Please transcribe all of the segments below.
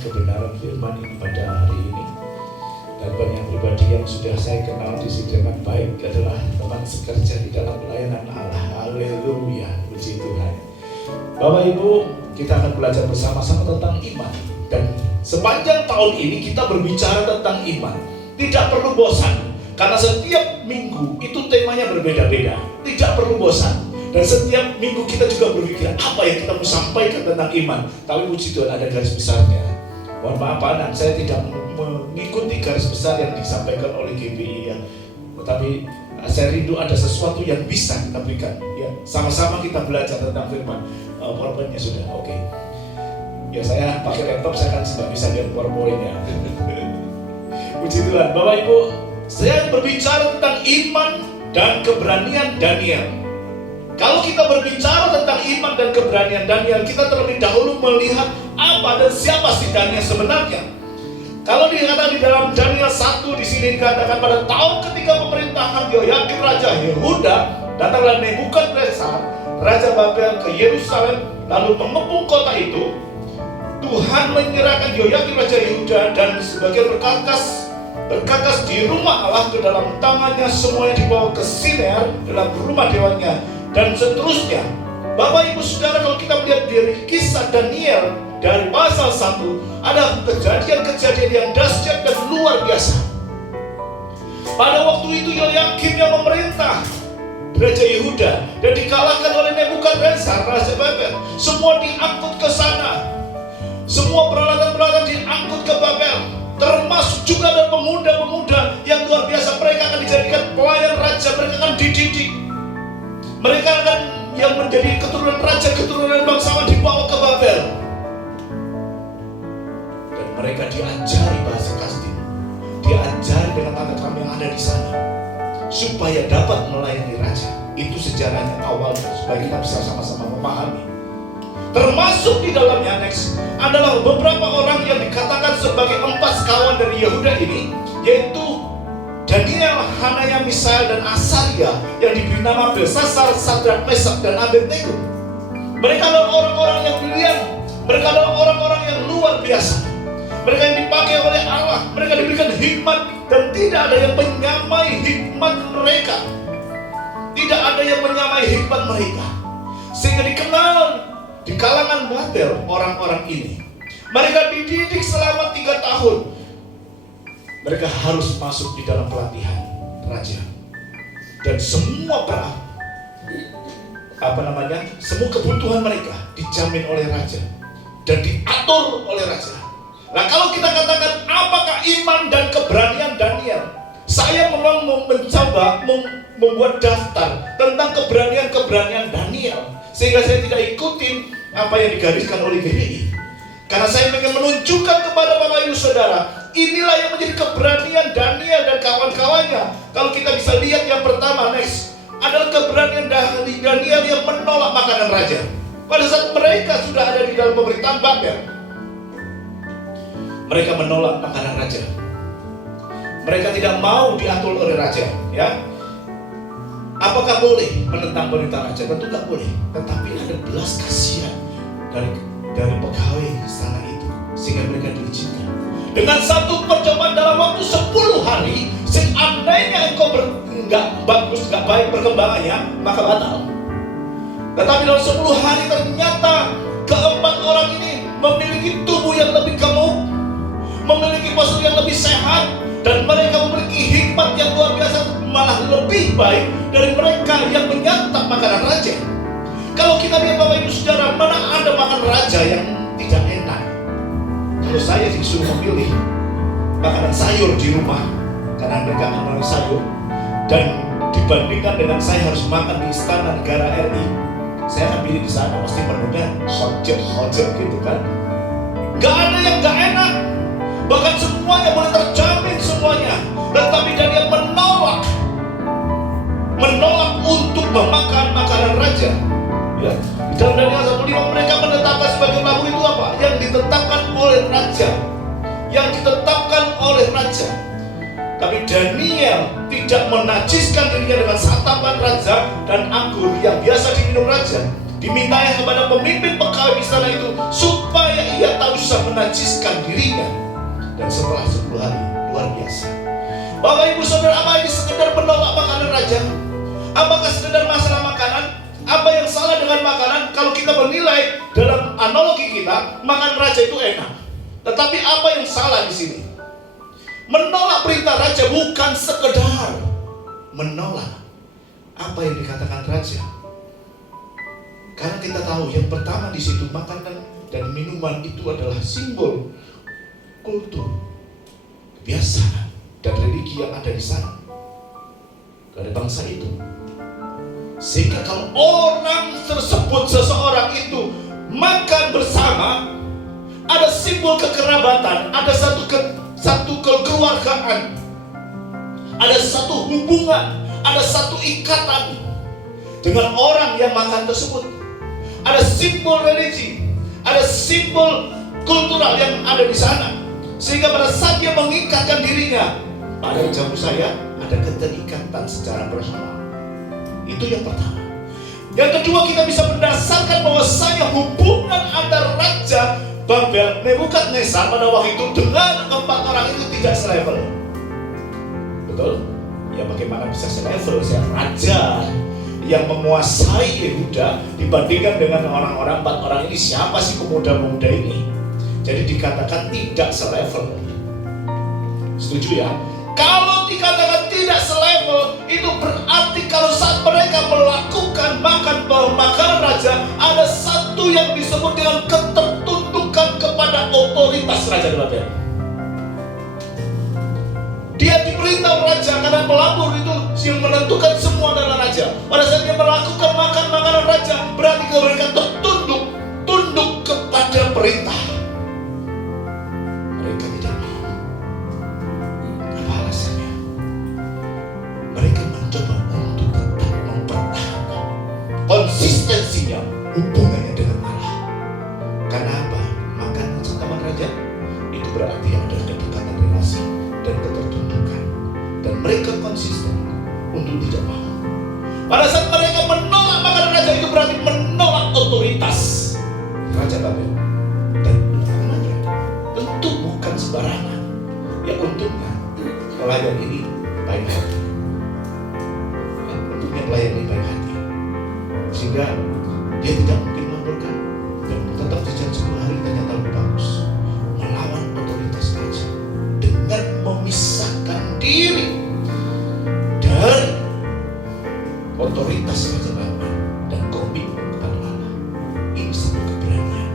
kebenaran firman ini pada hari ini. Dan banyak pribadi yang sudah saya kenal di sini dengan baik adalah teman sekerja di dalam pelayanan Allah. Haleluya, puji Tuhan. Bapak Ibu, kita akan belajar bersama-sama tentang iman. Dan sepanjang tahun ini kita berbicara tentang iman. Tidak perlu bosan, karena setiap minggu itu temanya berbeda-beda. Tidak perlu bosan. Dan setiap minggu kita juga berpikir apa yang kita mau sampaikan tentang iman. Tapi puji Tuhan ada garis besarnya. Mohon maaf Pak, saya tidak mengikuti garis besar yang disampaikan oleh GBI ya. Tetapi saya rindu ada sesuatu yang bisa kita berikan ya. Sama-sama kita belajar tentang firman. PowerPoint-nya sudah oke. Ya saya pakai laptop, saya kan tidak bisa lihat PowerPoint-nya. Puji Tuhan. Bapak Ibu, saya berbicara tentang iman dan keberanian Daniel. Kalau kita berbicara tentang iman dan keberanian Daniel, kita terlebih dahulu melihat apa dan siapa si Daniel sebenarnya. Kalau dikatakan di dalam Daniel 1 di sini dikatakan pada tahun ketika pemerintahan Yehoyakim Raja Yehuda, datanglah Nebukadnezar Raja Babel ke Yerusalem lalu mengepung kota itu. Tuhan menyerahkan Yehoyakim Raja Yehuda dan sebagian berkakas di rumah Allah ke dalam tangannya, semuanya dibawa ke Siner dalam rumah dewannya dan seterusnya. Bapak Ibu Saudara, kalau kita melihat dari kisah Daniel dari pasal 1, ada kejadian-kejadian yang dahsyat dan luar biasa. Pada waktu itu Yehoyakim yang memerintah Raja Yehuda dan dikalahkan oleh Nebukadnezar Raja Babel. Semua diangkut ke sana. Semua peralatan-peralatan diangkut ke Babel. Termasuk juga ada pemuda-pemuda yang luar biasa. Mereka akan dijadikan pelayan raja. Mereka akan dididik. Mereka akan yang menjadi keturunan raja, keturunan bangsawan dibawa ke Babel. Dan mereka diajari bahasa Kasdim. Diajari dengan tata krama yang ada di sana. Supaya dapat melayani raja. Itu sejarahnya awalnya, supaya kita bisa sama-sama memahami. Termasuk di dalamnya next adalah beberapa orang yang dikatakan sebagai 4 sekawan dari Yehuda ini, yaitu Daniel, Hanaya, Misael, dan Asaria yang diberi nama Belsasar, Sadrak, Mesak, dan Abednego. Mereka adalah orang-orang yang brilian. Mereka adalah orang-orang yang luar biasa. Mereka yang dipakai oleh Allah. Mereka diberikan hikmat dan tidak ada yang menyamai hikmat mereka. Tidak ada yang menyamai hikmat mereka. Sehingga dikenal di kalangan Babel orang-orang ini. Mereka dididik selama 3 tahun. Mereka harus masuk di dalam pelatihan raja. Dan semua semua kebutuhan mereka dijamin oleh raja dan diatur oleh raja. Nah, kalau kita katakan apakah iman dan keberanian Daniel, saya memang mencoba membuat daftar tentang keberanian Daniel, sehingga saya tidak ikutin apa yang digariskan oleh GBI. Karena saya ingin menunjukkan kepada Bapak Ibu Saudara, inilah yang menjadi keberanian Daniel dan kawan-kawannya. Kalau kita bisa lihat yang pertama next adalah keberanian Daniel yang menolak makanan raja. Pada saat mereka sudah ada di dalam pemerintahan Babel, mereka menolak makanan raja. Mereka tidak mau diatur oleh raja, ya. Apakah boleh menentang perintah raja? Tentu tidak boleh. Tetapi ada belas kasihan dari pegawai istana itu, sehingga mereka diizinkan. Dengan satu percobaan dalam waktu 10 hari, seandainya engkau nggak baik perkembangannya, maka batal. Tetapi dalam 10 hari ternyata keempat orang ini memiliki tubuh yang lebih gemuk, memiliki postur yang lebih sehat, dan mereka memiliki hikmat yang luar biasa, malah lebih baik dari mereka yang menyantap makanan raja. Kalau kita lihat Bapak Ibu Saudara, mana ada makan raja yang tidak enak. Kalau saya disuruh memilih makanan sayur di rumah, karena mereka makan sayur, dan dibandingkan dengan saya harus makan di Istana Negara RI, saya akan pilih di sana. Pasti menunya hojek gitu kan. Gak ada yang gak enak. Bahkan semuanya boleh terjamin semuanya. Tetapi Daniel menolak untuk memakan makanan raja. Ya. Di dalam Daniel 1:5 mereka menetapkan sebagai lagu itu apa? Yang ditetapkan oleh raja. Yang ditetapkan oleh raja. Tapi Daniel tidak menajiskan dirinya dengan santapan raja dan anggur yang biasa diminum raja. Dimintanya kepada pemimpin pegawai di sana itu supaya ia tak usah menajiskan dirinya. Dan setelah 10 hari, luar biasa. Bapak ibu saudara, apa ini sekedar menolak makanan raja? Apakah sekedar masalah makanan? Apa yang salah dengan makanan? Kalau kita menilai dalam analogi kita, makan raja itu enak. Tetapi apa yang salah di sini? Menolak perintah raja bukan sekedar menolak apa yang dikatakan raja. Karena kita tahu yang pertama di situ makanan dan minuman itu adalah simbol kultur, kebiasaan dan religi yang ada di sana, dari bangsa itu. Sehingga kalau orang tersebut, seseorang itu makan bersama, ada simbol kekerabatan, ada satu kekeluargaan, ada satu hubungan, ada satu ikatan dengan orang yang makan tersebut. Ada simbol religi, ada simbol kultural yang ada di sana. Sehingga pada saat dia mengikatkan dirinya, pada jamu saya ada keterikatan secara personal. Itu yang pertama. Yang kedua, kita bisa mendasarkan bahwasanya hubungan antara Raja Babel Nebukadnezar pada waktu itu dengan 4 orang itu tidak selevel. Betul? Ya bagaimana bisa selevel? Raja yang menguasai Yehuda dibandingkan dengan orang-orang 4 orang ini, siapa sih pemuda-pemuda ini? Jadi dikatakan tidak selevel. Setuju ya? Kalau dikatakan tidak selevel, itu berarti kalau saat mereka melakukan makanan raja, ada satu yang disebut dengan ketertundukan kepada otoritas Raja Babel. Dia diperintah raja karena pelabur itu yang menentukan semua adalah raja. Pada saat dia melakukan makanan raja, berarti mereka tunduk kepada perintah. Mereka tidak mau. Apa alasannya? Mereka mencoba untuk tetap mempertahankan konsistensinya, hubungannya dengan Allah. Karena apa? Makanan sentaman raja itu berarti ada kedekatan relasi dan ketertundukan, dan mereka konsisten untuk tidak mau. Pada saat mereka menolak makanan raja, itu berarti menolak otoritas Raja Babel. Dan hukumannya tentu bukan sembarangan. Ya untungnya pelayan ini baik hati. Untungnya pelayan ini baik hati, sehingga dia tidak mungkin melaporkan dan tetap jajan 10 hari ternyata lebih bagus melawan otoritas raja dengan memisahkan diri dari otoritas Raja Babel dan komitmen kepada Allah. Ini satu keberanian.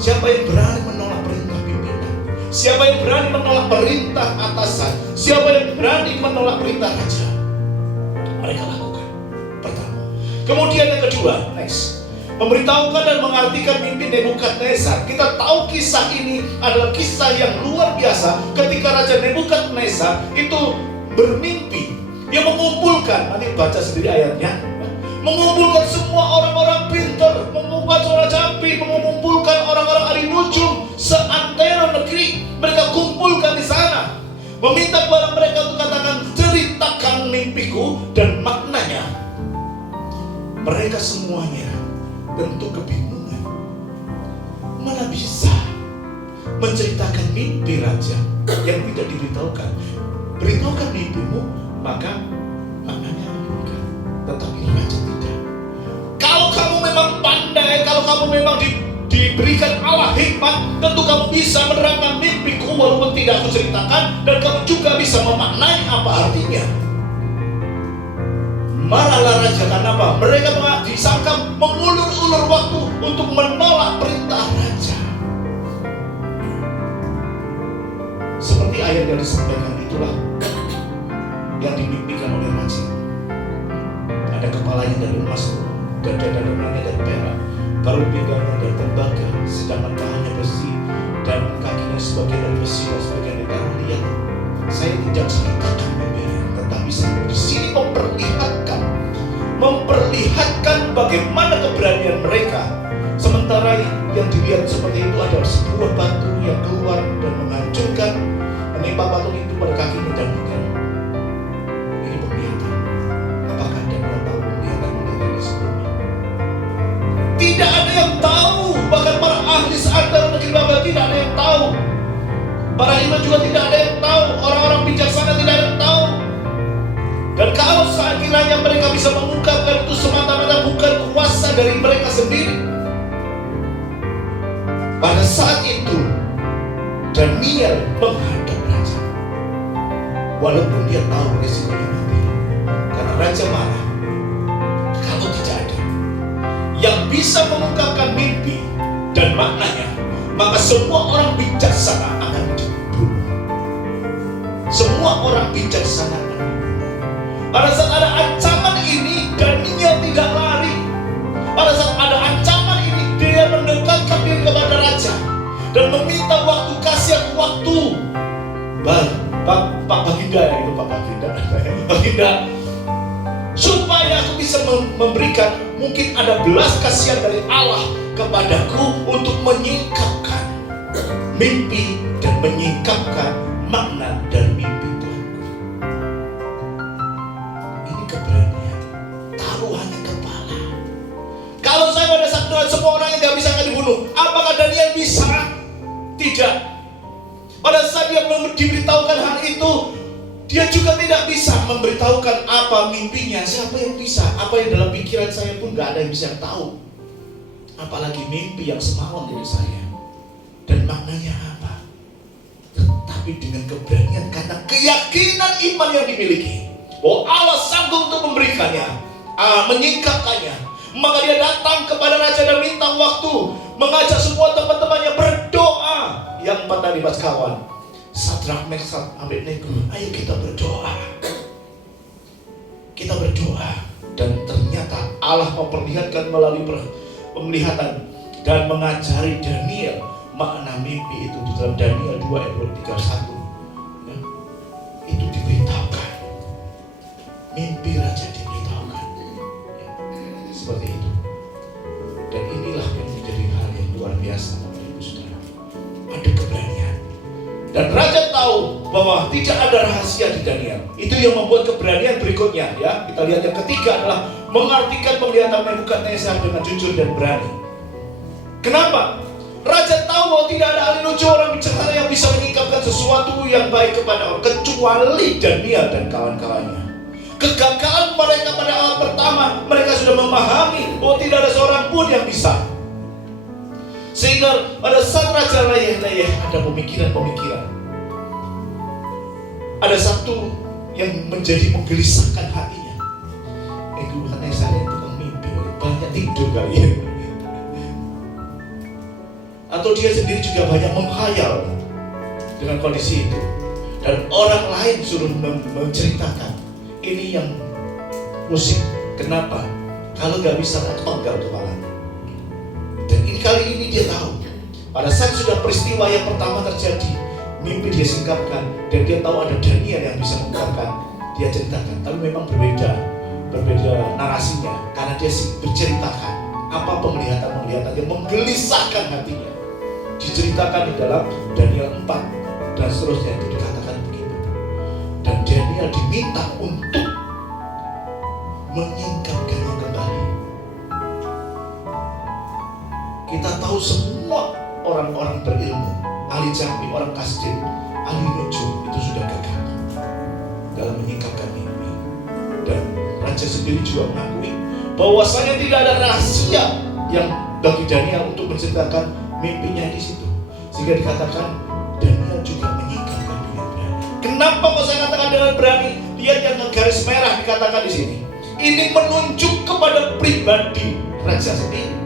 Siapa yang berani menolak perintah pimpinan? Siapa yang berani menolak perintah atasan? Siapa yang berani menolak perintah raja? Mereka lakukan. Pertama. Kemudian yang kedua, next, memberitahukan dan mengartikan mimpi Nebukadnezar. Kita tahu kisah ini adalah kisah yang luar biasa. Ketika Raja Nebukadnezar itu bermimpi, dia mengumpulkan, nanti baca sendiri ayatnya, mengumpulkan semua orang-orang pintar, mengumpulkan orang jampi, mengumpulkan orang-orang ahli nujum seantero negeri. Mereka kumpulkan di sana, meminta kepada mereka untuk katakan, ceritakan mimpiku dan maknanya. Mereka semuanya tentu kebingungan, mana bisa menceritakan mimpi raja yang tidak diberitahukan. Beritahukan mimpimu, maka maknanya bukan. Tetapi raja tidak. Kalau kamu memang pandai, kalau kamu memang diberikan Allah hikmat, tentu kamu bisa menerangkan mimpiku walaupun tidak aku ceritakan, dan kamu juga bisa memaknai apa artinya. Marahlah raja, karena apa? Mereka disangka mengulur-ulur waktu untuk menolak perintah raja. Seperti ayat yang disampaikan itulah yang dimimpikan oleh raja. Ada kepalanya dari emas, dada dan lengannya dari perak, paruh pinggangnya dari tembaga, sedangkan pahanya besi dan kakinya sebagian dari besi dan sebagian dari kayu. Lihat, saya tidak ceritakan mimpinya, tetapi saya di sini memperlihatkan bagaimana keberanian mereka. Sementara yang dilihat seperti itu adalah sebuah batu yang keluar dan menghancurkan, menimpa batu itu pada kakinya dan pinggang. Ini penglihatan. Apakah Anda pernah tahu penglihatan ini sebelumnya? Para imam juga tidak ada yang tahu. Orang-orang bijaksana tidak ada yang tahu. Dan kalau sekiranya mereka bisa mengungkapkan itu semata-mata bukan kuasa dari mereka sendiri. Pada saat itu Daniel menghadap raja, walaupun dia tahu resikonya mati. Karena raja marah kalau tidak ada yang bisa mengungkapkan mimpi dan maknanya, maka semua orang bijaksana akan dibunuh. Semua orang bijaksana akan dibunuh. Pada saat ada ancaman ini, Daniel tidak lari. Pada saat ada ancaman ini, dia mendekatkan diri kepada raja dan meminta waktu, kasih aku waktu. Pak Baginda, itu Pak Baginda, Baginda, supaya aku bisa memberikan, mungkin ada belas kasihan dari Allah kepadaku untuk menyingkapkan mimpi dan menyingkapkan makna dari mimpi Tuhanku. Ini keberanian, taruhannya kepala. Kalau saya pada saat Tuhan, semua orang yang tidak bisa akan dibunuh. Apakah Daniel bisa? Tidak. Pada saat dia diberitahukan hal itu, dia juga tidak bisa memberitahukan apa mimpinya. Siapa yang bisa? Apa yang dalam pikiran saya pun gak ada yang bisa tahu. Apalagi mimpi yang semalam dari saya. Dan maknanya apa? Tetapi dengan keberanian, karena keyakinan iman yang dimiliki, bahwa Allah sanggup untuk memberikannya, menyingkapkannya. Maka dia datang kepada raja dan minta waktu, mengajak semua teman-temannya berdoa. Yang 4 tadi mas kawan, Sadrak, Meshach, Abednego, ayo kita berdoa. Kita berdoa. Dan ternyata Allah memperlihatkan melalui penglihatan dan mengajari Daniel makna mimpi itu di dalam Daniel 2 ayat 31. Ya, itu diberitahukan. Mimpi raja diberitahukan. Ya, seperti itu. Dan inilah yang menjadi hal yang luar biasa, Bapak Ibu Saudara. Ada keberanian. Dan raja tahu bahwa tidak ada rahasia di Daniel. Itu yang membuat keberanian berikutnya, ya. Kita lihat yang ketiga adalah mengartikan penglihatan Nebukadnezar dengan jujur dan berani. Kenapa? Raja tahu bahwa tidak ada ahli nuju orang bicara yang bisa menyingkapkan sesuatu yang baik kepada orang kecuali Daniel dan kawan-kawannya. Kegagalan mereka pada awal pertama, mereka sudah memahami bahwa tidak ada seorang pun yang bisa. Sehingga pada saat raja leyeh-leyeh, ada pemikiran-pemikiran. Ada satu yang menjadi menggelisahkan hatinya. Nebukadnezar itu tukang mimpi, banyak tidur kali ya. Atau dia sendiri juga banyak menghayal dengan kondisi itu. Dan orang lain suruh menceritakan. Ini yang musik. Kenapa? Kalau gak bisa tak penggal kepala. Dan kali ini dia tahu. Pada saat sudah peristiwa yang pertama terjadi, mimpi dia singkapkan. Dan dia tahu ada Daniel yang bisa mengungkapkan. Dia ceritakan. Tapi memang berbeda narasinya. Karena dia berceritakan apa penglihatan yang menggelisahkan hatinya. Diceritakan di dalam Daniel 4 dan seterusnya, itu dikatakan begitu. Dan Daniel diminta untuk menyingkapkannya kembali. Kita tahu semua orang-orang berilmu, ahli jambi, orang kasdim, ahli nujum itu sudah gagal dalam menyingkapkan mimpi. Dan raja sendiri juga mengakui bahwasanya tidak ada rahasia yang bagi Daniel untuk menceritakan mimpinya di situ. Sehingga dikatakan Daniel juga menyingkapkan dengan berani. Kenapa kok saya katakan dengan berani? Lihat yang garis merah dikatakan di sini. Ini menunjuk kepada pribadi raja sendiri.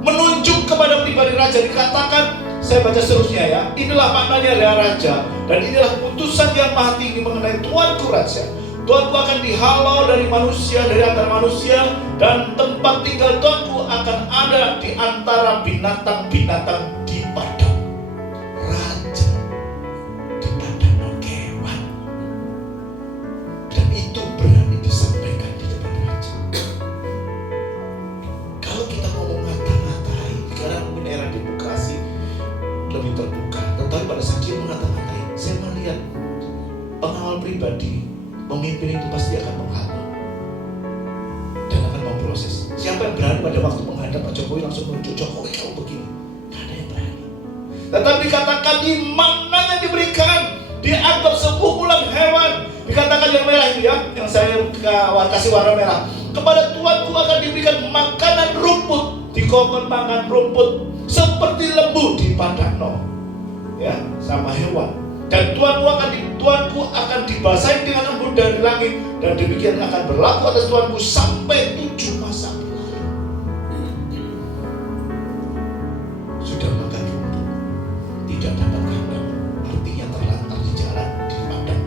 Menunjuk kepada pribadi raja, dikatakan, saya baca seterusnya ya. Inilah maknanya ya raja, dan inilah putusan yang maha tinggi mengenai Tuanku raja. Tuanku akan dihalau dari manusia, dari antara manusia, dan tempat tinggal Tuanku akan ada di antara binatang-binatang di padang. Raja di padang kewan. Dan itu berani disampaikan di depan raja. Kalau kita ngomong ngata-ngatai, sekarang mungkin era demokrasi lebih terbuka. Tetapi pada saat dia mengata-ngatai, saya melihat pengawal pribadi, pemimpin itu pasti akan menghafal dan akan memproses. Siapa yang berani pada waktu menghadap Pak Jokowi langsung menunjuk, Jokowi kamu begini? Gak ada yang berani. Tetapi dikatakan imannya diberikan, dianggap sekumpulan hewan. Dikatakan yang merah itu ya, yang saya kasih warna merah. Kepada Tuanku akan diberikan makanan rumput, dikongkon makan rumput seperti lembu di padano, ya, sama hewan. Dan Tuanku akan dibasahi dengan embun dari langit, dan demikian akan berlaku atas Tuanku sampai 7 masa berlalu. Sudah makan rumput, tidak dapat kandang, artinya terlantar di jalan, di padang,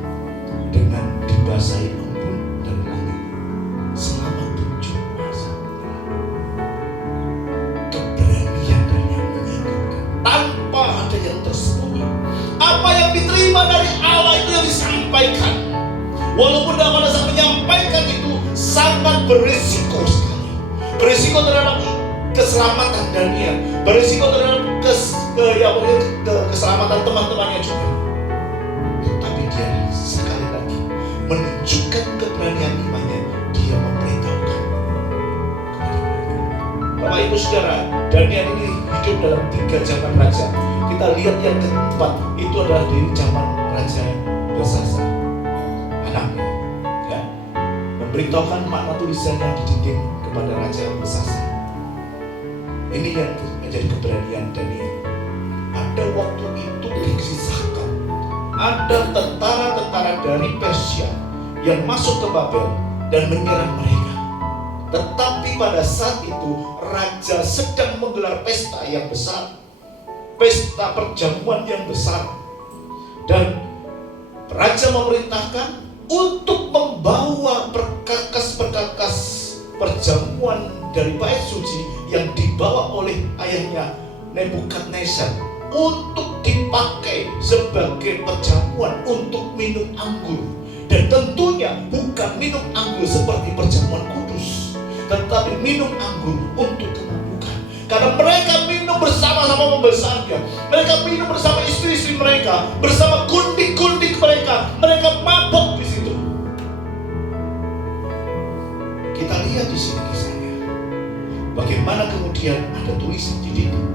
dengan dibasahi embun dari langit selama 7 masa berlalu. Keberanian dan yang menyingkirkan tanpa ada yang tersembunyi. Apa yang diterima dari Allah itu yang disampaikan. Walaupun pada saat menyampaikan itu sangat berisiko sekali. Berisiko terhadap keselamatan Daniel, berisiko terhadap keselamatan teman-temannya juga. Tapi dia sekali lagi menunjukkan keberanian imannya. Dia memberitahukan kepada mereka. Bapak Ibu Saudara, Daniel ini hidup dalam 3 zaman raja. Kita lihat yang keempat itu adalah di zaman Raja Belsasar, anaknya, ya, memberitahukan makna tulisan yang di dinding kepada Raja Belsasar. Ini yang menjadi keberanian Daniel. Pada waktu itu dikisahkan ada tentara-tentara dari Persia yang masuk ke Babel dan menyerang mereka. Tetapi pada saat itu raja sedang menggelar pesta yang besar, pesta perjamuan yang besar, dan raja memerintahkan untuk membawa perkakas-perkakas perjamuan dari bait suci yang dibawa oleh ayahnya Nebukadnezar untuk dipakai sebagai perjamuan untuk minum anggur. Dan tentunya bukan minum anggur seperti perjamuan kudus, tetapi minum anggur untuk kemampukan. Karena mereka minum bersama-sama membesarnya, mereka minum bersama istri-istri mereka, bersama gundik-gundik mereka, mereka mabok di situ. Kita lihat di sini kisahnya, bagaimana kemudian ada tulisan di dinding.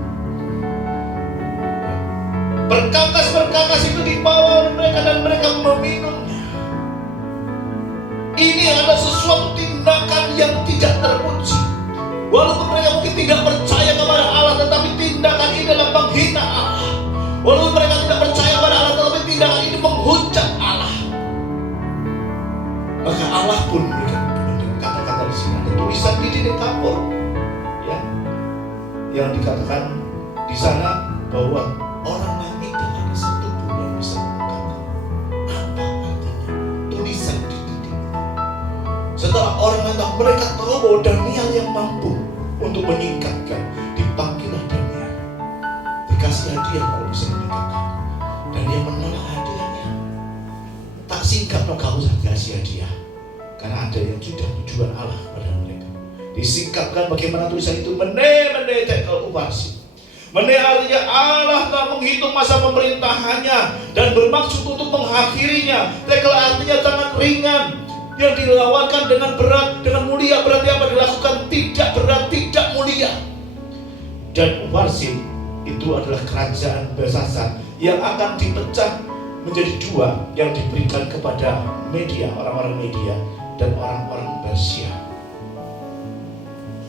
Perkakas-perkakas itu dibawa oleh mereka dan mereka meminumnya. Ini adalah sesuatu tindakan yang tidak terpuji. Walaupun mereka mungkin tidak percaya kepada Allah, tetapi tindakan ini adalah menghina Allah. Walaupun mereka tidak percaya kepada Allah, tetapi tindakan ini menghujat Allah. Maka Allah pun memberikan kata-kata di sini. Ada tulisan di dinding kapur, ya, yang dikatakan di sana bahwa orang yang tidak ada satu pun yang bisa mengungkapkan apa artinya tulisan di dinding. Setelah orang yang mereka tahu bahwa Daniel yang mampu untuk menyingkapkan, dipanggillah Daniel, dikasih hadiah kalau bisa menyingkapkan, dan dia menolak hadiahnya. Tak singkap kamu kasih hadiah, karena ada yang sudah tujuan Allah pada mereka. Disingkapkan bagaimana tulisan itu, mene tekel uparsi. Mene artinya Allah telah menghitung masa pemerintahannya dan bermaksud untuk mengakhirinya. Tekel artinya sangat ringan, yang dilakukan dengan berat, dengan mulia. Berarti apa? Dilakukan tidak berat, tidak mulia. Dan Uparsin itu adalah kerajaan Belsasar yang akan dipecah menjadi 2, yang diberikan kepada Media, orang-orang Media, dan orang-orang Persia.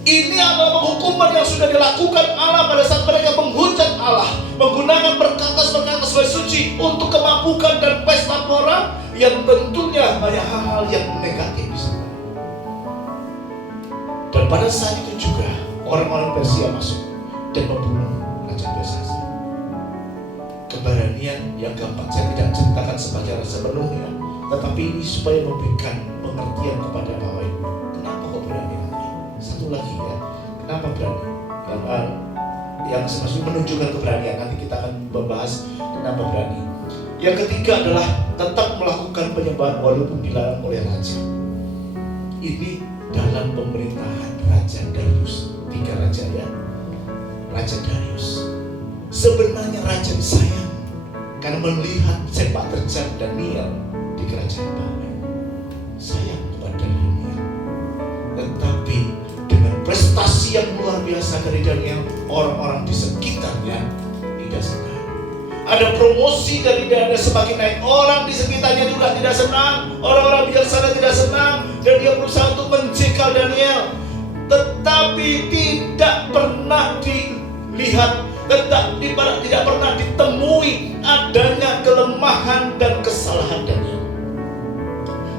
Ini adalah penghukuman yang sudah dilakukan Allah pada saat mereka menghujat Allah, menggunakan perkakas-perkakas bait suci untuk kemampukan dan pesta pora yang bentuknya banyak hal-hal yang negatif di sana. Dan pada saat itu juga orang-orang Persia masuk dan membunuh Raja Belsasar. Keberanian yang gampang saya tidak ceritakan secara sepenuhnya, tetapi ini supaya memberikan pengertian kepada Bapak Ibu. Kenapa kok berani nanti? Satu lagi ya, kenapa berani? Yang maksud menunjukkan keberanian, nanti kita akan membahas kenapa berani. Yang ketiga adalah tetap melakukan penyembahan walaupun dilarang oleh raja. Ini dalam pemerintahan Raja Darius, 3 raja ya, Raja Darius. Sebenarnya raja disayang karena melihat sepak terjang Daniel di kerajaan Babel. Sayang kepada Daniel, tetapi dengan prestasi yang luar biasa dari Daniel, orang-orang di sekitarnya tidak senang. Ada promosi dari Daniel semakin naik. Orang di sekitarnya juga tidak senang, orang-orang bijaksana tidak senang, dan dia berusaha untuk mencekal Daniel. Tetapi tidak pernah dilihat, tidak pernah ditemui adanya kelemahan dan kesalahan Daniel.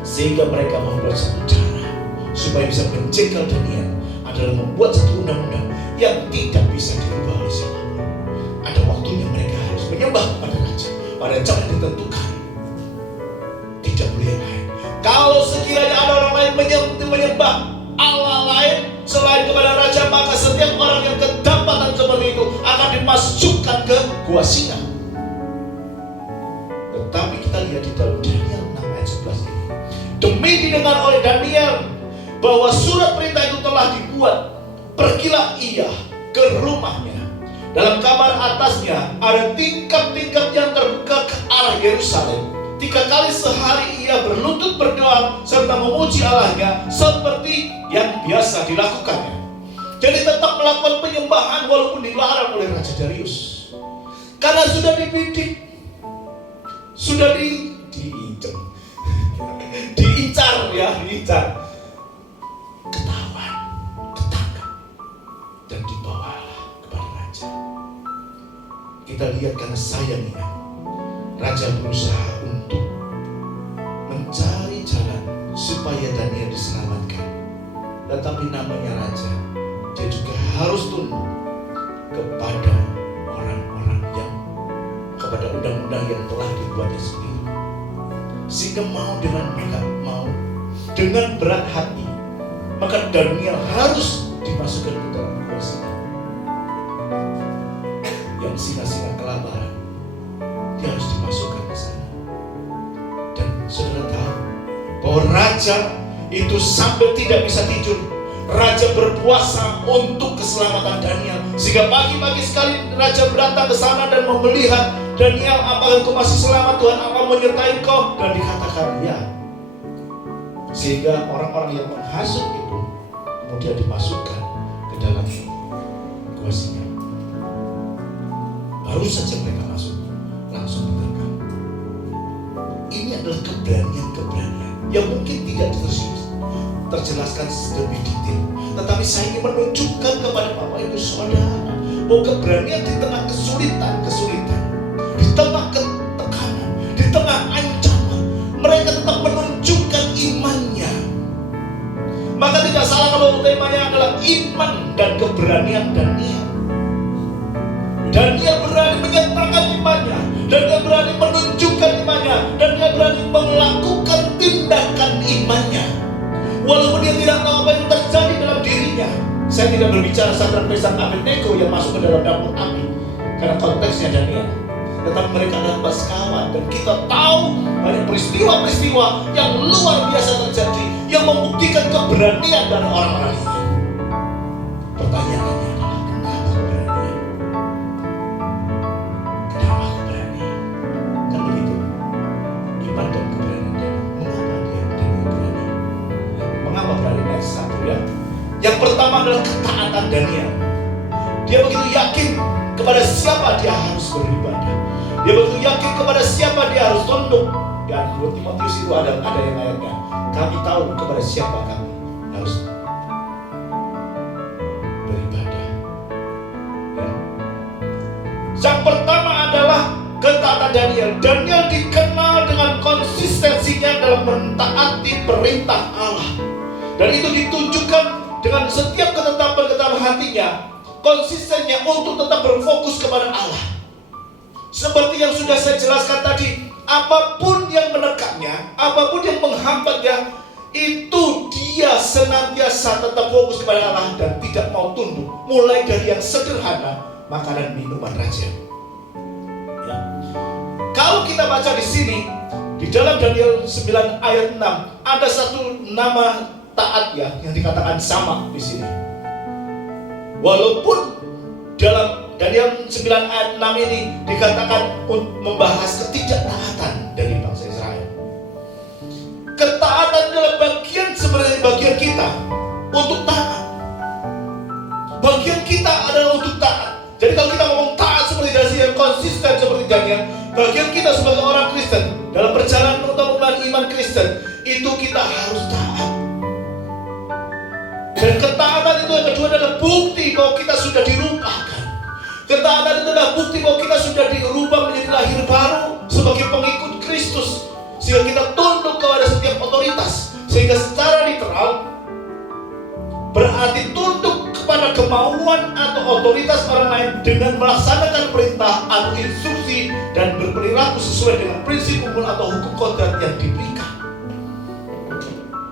Sehingga mereka membuat satu cara supaya bisa mencekal Daniel, adalah membuat satu undang-undang yang tidak bisa dirubah oleh siapapun. Ada waktunya mereka harus menyembah kepada raja pada jam yang ditentukan. Tidak boleh lain. Kalau sekiranya ada orang lain menyembah Allah lain selain kepada raja, maka setiap orang yang kedapatan seperti itu akan dimasukkan ke gua singa. Tetapi kita lihat di dalam Daniel 6 ayat 11 ini, demi didengar oleh Daniel bahwa surat perintah itu telah dibuat, pergilah ia ke rumahnya. Dalam kamar atasnya ada tingkap-tingkap yang terbuka ke arah Yerusalem. 3 kali sehari ia berlutut berdoa serta memuji Allahnya seperti yang biasa dilakukannya. Jadi tetap melakukan penyembahan walaupun dilarang oleh Raja Darius. Karena sudah dibidik, sudah diincar, diincar. Ketahuan, ketangkap, dan dibawalah kepada raja. Kita lihat karena sayangnya raja berusaha untuk mencari jalan supaya Daniel diselamatkan. Tetapi namanya raja, dia juga harus tunduk kepada orang-orang yang, kepada undang-undang yang telah dibuatnya sendiri. Sehingga dengan berat hati, maka Daniel harus dimasukkan ke dalam gua singa. Yang singa-singa kelaparan, dia harus dimasukkan ke sana. Dan saudara tahu bahwa raja itu sampai tidak bisa tidur, raja berpuasa untuk keselamatan Daniel. Sehingga pagi-pagi sekali raja datang ke sana dan melihat Daniel, apakah engkau masih selamat? Tuhan akan menyertai kau. Dan dikatakan ya. Sehingga orang-orang yang menghasut itu kemudian dimasukkan ke dalam gua singa. Baru saja mereka masuk, langsung ditangkap. Ini adalah keberanian yang mungkin tidak terjelaskan lebih detail, tetapi saya ingin menunjukkan kepada Bapak Ibu Saudara bahwa keberanian di tengah kesulitan, di tengah ketekanan, di tengah ancaman, mereka tetap menunjukkan imannya. Maka tidak salah kalau temanya adalah iman dan keberanian Daniel. Daniel berani menyatakan imannya, dan dia berani menunjukkan imannya, dan dia berani melakukan tindakan imannya. Walaupun dia tidak tahu apa yang terjadi dalam dirinya. Saya tidak berbicara Sadrak, Mesak, Abednego yang masuk ke dalam dapur api, karena konteksnya Daniel. Tetapi mereka adalah sekawan, dan kita tahu banyak peristiwa-peristiwa yang luar biasa terjadi yang membuktikan keberanian dari orang-orang ini. Pertanyaannya adalah kenapa keberanian? Kenapa keberanian? Kan begitu. Iman dan keberanian. Mengapa dia berani? Mengapa berani? Next satu ya. Yang pertama adalah ketaatan Daniel. Dia begitu yakin kepada siapa dia harus beribadah. Dia begitu yakin kepada siapa dia harus tunduk. Dan 2 Timotius itu ada yang ayatnya, kami tahu kepada siapa kami harus beribadah ya. Yang pertama adalah ketaatan Daniel. Daniel dikenal dengan konsistensinya dalam mentaati perintah Allah. Dan itu ditunjukkan dengan setiap ketetapan hatinya, konsistennya untuk tetap berfokus kepada Allah. Seperti yang sudah saya jelaskan tadi, apapun yang menekannya, apapun yang menghambatnya, itu dia senantiasa tetap fokus kepada Allah dan tidak mau tunduk. Mulai dari yang sederhana, makanan minuman raja. Ya. Kalau kita baca di sini, di dalam Daniel 9 ayat 6, ada satu nama taat ya yang dikatakan sama di sini. Walaupun dalam Daniel 9 ayat 6 ini dikatakan membahas ketidaktaatan dari bangsa Israel. Ketaatan adalah bagian sebenarnya bagian kita untuk taat. Bagian kita adalah untuk taat. Jadi kalau kita ngomong taat seperti konsolidasi yang konsisten seperti Daniel. Bagian kita sebagai orang Kristen dalam perjalanan untuk membangun iman Kristen, itu kita harus taat. Dan ketaatan itu yang kedua adalah bukti bahwa kita sudah dirubahkan. Ketaatan itu adalah bukti bahwa kita sudah dirubah menjadi lahir baru sebagai pengikut Kristus, sehingga kita tunduk kepada setiap otoritas. Sehingga secara literal berarti tunduk kepada kemauan atau otoritas orang lain dengan melaksanakan perintah atau instruksi dan berperilaku sesuai dengan prinsip umum atau hukum kodrat yang diberikan.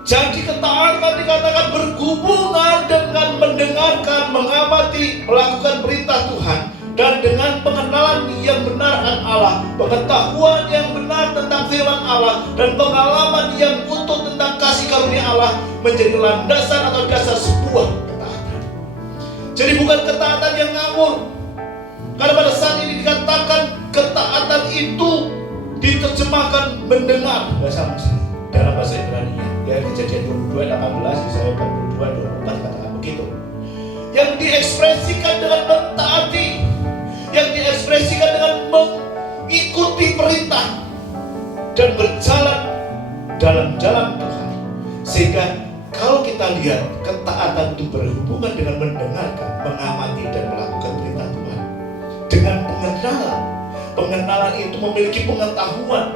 Jadi ketaatan dikatakan berhubungan dengan mendengarkan, mengamati, melakukan perintah Tuhan, dan dengan pengenalan yang benar akan Allah, pengetahuan yang benar tentang firman Allah, dan pengalaman yang utuh tentang kasih karunia Allah menjadi landasan atau dasar sebuah ketaatan. Jadi bukan ketaatan yang ngawur. Karena pada saat ini dikatakan ketaatan itu diterjemahkan mendengar dalam bahasa Ibrani. Ya, Kejadian 22:18 bisa 42:24 katakan begitu. Yang diekspresikan dengan mentaati, yang diekspresikan dengan mengikuti perintah dan berjalan dalam jalan Tuhan. Sehingga kalau kita lihat ketaatan itu berhubungan dengan mendengarkan, mengamati dan melakukan perintah Tuhan. Dengan pengenalan itu memiliki pengetahuan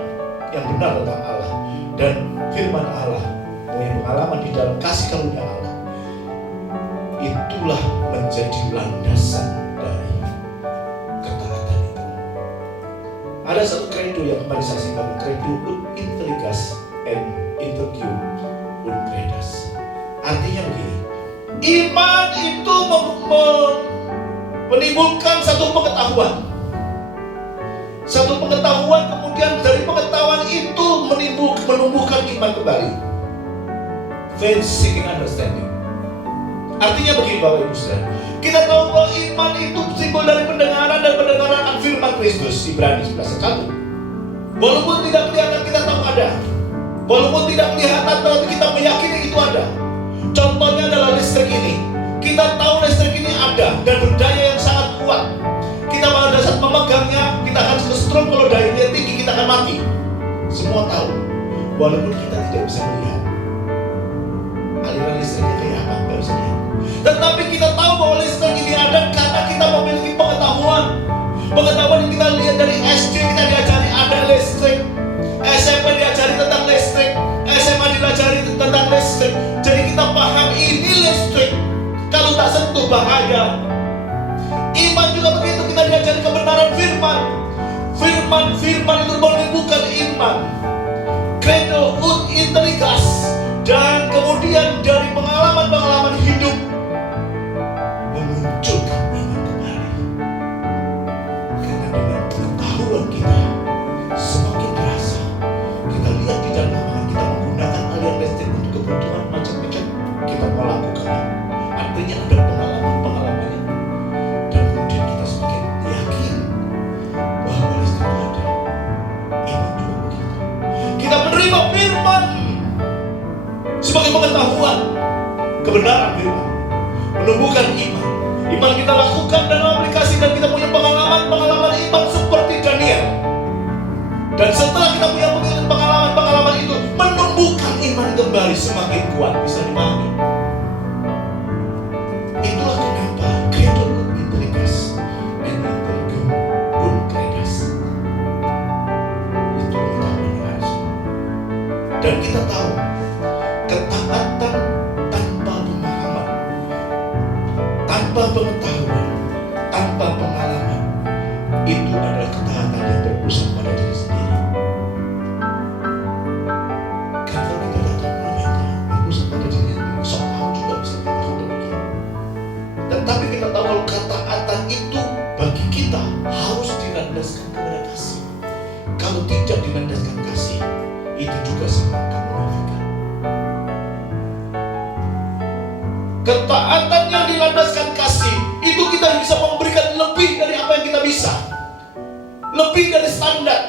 yang benar tentang Allah dan firman Allah, punya pengalaman di dalam kasih karunia Allah. Itulah menjadi landasan dari ketaatan itu. Ada satu kredo yang kembali saya singkat, kredo ut intelligas and interview ut credas. Artinya begini, iman itu menimbulkan satu pengetahuan. Satu pengetahuan, kemudian dari pengetahuan itu menumbuhkan iman kembali. Faith seeking understanding. Artinya begini Bapak Ibu Saudara, kita tahu bahwa iman itu simbol dari pendengaran dan pendengaran akan firman Kristus. Ibrani 11:1. Walaupun tidak kelihatan kita tahu ada, walaupun tidak kelihatan tetapi kita meyakini itu ada. Contohnya adalah listrik ini. Kita tahu listrik ini ada dan berdaya yang sangat kuat. Kita pada saat memegangnya, kita akan kesetrum, kalau dayanya tinggi kita akan mati. Semua tahu, walaupun kita tidak bisa melihat aliran listriknya kayak apa, nggak bisa lihat. Tetapi kita tahu bahwa listrik ini ada karena kita memiliki pengetahuan. Pengetahuan yang kita lihat dari SD, kita diajari ada listrik, SMP diajari tentang listrik, SMA diajari tentang listrik. Jadi kita paham ini listrik, kalau tak sentuh bahaya. Iman juga begitu, kita diajari kebenaran firman. Firman itu menimbulkan iman. Credo ut intelligas. Dan kemudian dari pengalaman-pengalaman hidup memunculkan iman kembali. Karena dengan pengetahuan kita semakin terasa. Kita lihat di dalam lapangan, kita menggunakan aliran listrik untuk kebutuhan macam-macam, kita melakukannya. Artinya ada pengalaman-pengalamannya. Dan kemudian kita semakin yakin bahwa listrik itu ada. Iman juga begitu. Kita menerima firman sebagai pengetahuan kebenaran firman, menumbuhkan iman. Iman kita lakukan dan aplikasi, dan kita punya pengalaman iman seperti Daniel. Dan setelah kita punya pengalaman itu, menumbuhkan iman kembali semakin kuat. Bisa dipahami? Itulah kenapa credo ut intelligas and interview ut credas. Itu pengetahuan yang harus. Dan kita tahu ketaatan tanpa pemahaman, tanpa pengetahuan, tanpa pengalaman, itu adalah ketaatan yang berpusat pada diri sendiri. Kalau kita datang mereka berpusat pada diri sendiri, sok tahu juga bisa dikatakan demikian. Tetapi kita tahu kalau ketaatan itu bagi kita harus dilandaskan kepada kasih. Kalau tidak dilandaskan kasih, itu juga sama kemunafikan. Ketaatan yang dilandaskan kasih, itu kita bisa memberikan lebih dari apa yang kita bisa, lebih dari standar.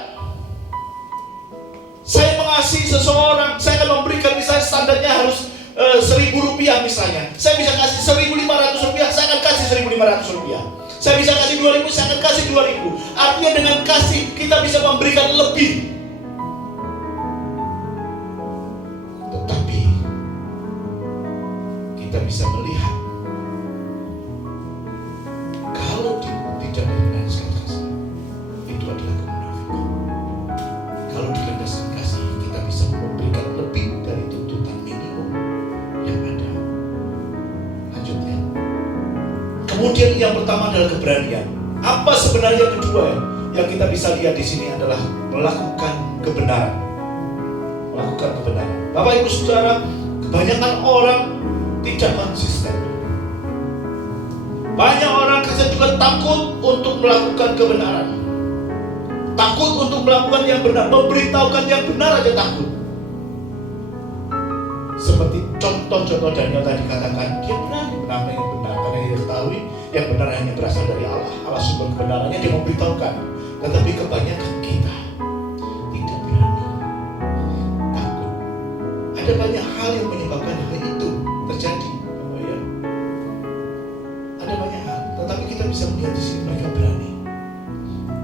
Saya mengasihi seseorang, saya akan memberikan, misalnya standarnya harus Rp1.000 misalnya. Saya bisa kasih Rp1.500, saya akan kasih Rp1.500. Saya bisa kasih 2.000, saya akan kasih 2.000. Artinya dengan kasih kita bisa memberikan lebih. Tetapi kita bisa melihat kalau tidak dilandaskan kasih, itu adalah kemunafikan. Kalau dilandaskan kasih, kita bisa memberikan lebih dari tuntutan minimum yang ada. Lanjutnya. Kemudian yang pertama adalah keberanian. Apa sebenarnya yang kedua yang kita bisa lihat di sini adalah melakukan kebenaran. Melakukan kebenaran. Bapak Ibu Saudara, kebanyakan orang tidak konsisten. Banyak orang Kristen juga takut untuk melakukan kebenaran. Takut untuk melakukan yang benar, memberitahukan yang benar aja takut. Seperti contoh-contoh Daniel tadi katakan, dia berani menamai yang benar karena dia ketahui yang benar hanya berasal dari Allah. Allah sumber kebenarannya, dia memberitahukan. Tetapi kebanyakan kita tidak berani, takut. Ada banyak hal yang menyebabkan hal itu terjadi. Oh ya, ada banyak hal. Tetapi kita bisa melihat di sini mereka berani.